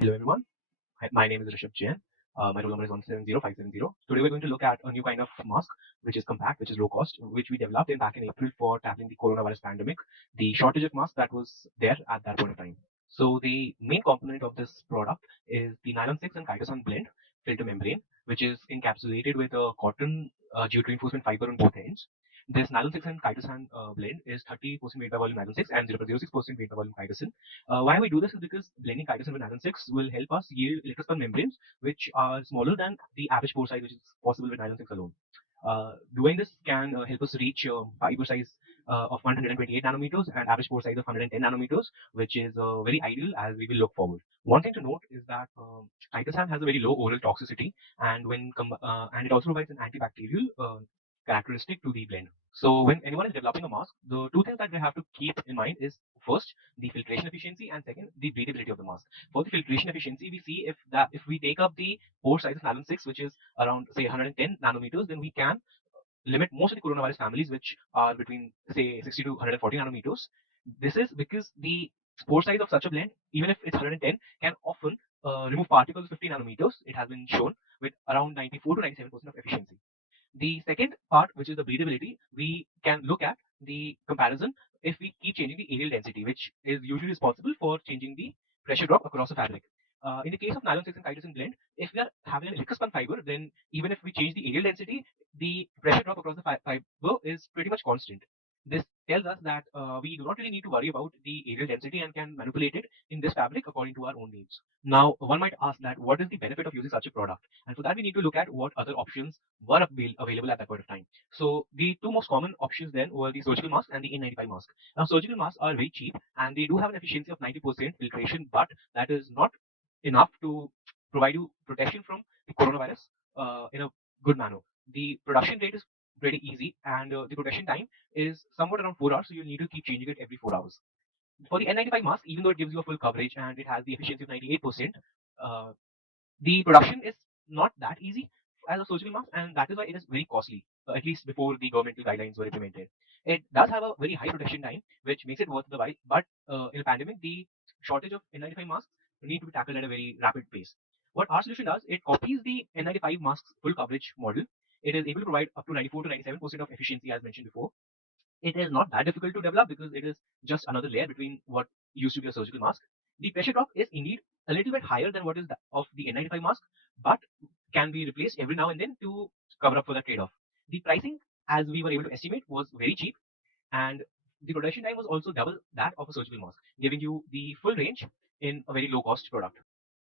Hello everyone, my name is Rishabh Jain. My roll number is 170570. Today we're going to look at a new kind of mask which is compact, which is low cost, which we developed in back in April for tackling the coronavirus pandemic, the shortage of masks that was there at that point of time. So the main component of this product is the nylon 6 and chitosan blend filter membrane, which is encapsulated with a cotton jute reinforcement fiber on both ends. This nylon 6 and chitosan blend is 30% weight by volume nylon 6 and 0.06% weight by volume chitosan. Why we do this is because blending chitosan with nylon 6 will help us yield electrospun membranes which are smaller than the average pore size which is possible with nylon 6 alone. Doing this can help us reach fiber size of 128 nanometers and average pore size of 110 nanometers, which is very ideal as we will look forward. One thing to note is that chitosan has a very low oral toxicity, and and it also provides an antibacterial characteristic to the blend. So when anyone is developing a mask, the two things that they have to keep in mind is first the filtration efficiency and second the breathability of the mask. For the filtration efficiency, we see if we take up the pore size of nylon 6, which is around say 110 nanometers, then we can limit most of the coronavirus families, which are between say 60 to 140 nanometers. This is because the pore size of such a blend, even if it's 110, can often remove particles 50 nanometers. It has been shown with around 94 to 97% of efficiency. The second part, which is the breathability, we can look at the comparison if we keep changing the aerial density, which is usually responsible for changing the pressure drop across a fabric. In the case of nylon 6 and chitosan blend, if we are having an electrospun fiber, then even if we change the aerial density, the pressure drop across the fiber is pretty much constant. This tells us that we do not really need to worry about the aerial density and can manipulate it in this fabric according to our own needs. Now, one might ask that what is the benefit of using such a product? And for that, we need to look at what other options were available at that point of time. So the two most common options then were the surgical mask and the N95 mask. Now, surgical masks are very cheap and they do have an efficiency of 90% filtration, but that is not enough to provide you protection from the coronavirus in a good manner. The production rate is pretty easy and the protection time is somewhat around 4 hours, so you need to keep changing it every 4 hours. For the N95 mask, even though it gives you a full coverage and it has the efficiency of 98%, uh, the production is not that easy as a surgical mask, and that is why it is very costly, at least before the governmental guidelines were implemented. It does have a very high protection time, which makes it worth the while, but in a pandemic, the shortage of N95 masks need to be tackled at a very rapid pace. What our solution does, it copies the N95 mask's full coverage model. It is able to provide up to 94 to 97% of efficiency, as mentioned before. It is not that difficult to develop because it is just another layer between what used to be a surgical mask. The pressure drop is indeed a little bit higher than what is of the N95 mask, but can be replaced every now and then to cover up for the trade-off. The pricing, as we were able to estimate, was very cheap, and the production time was also double that of a surgical mask, giving you the full range in a very low-cost product.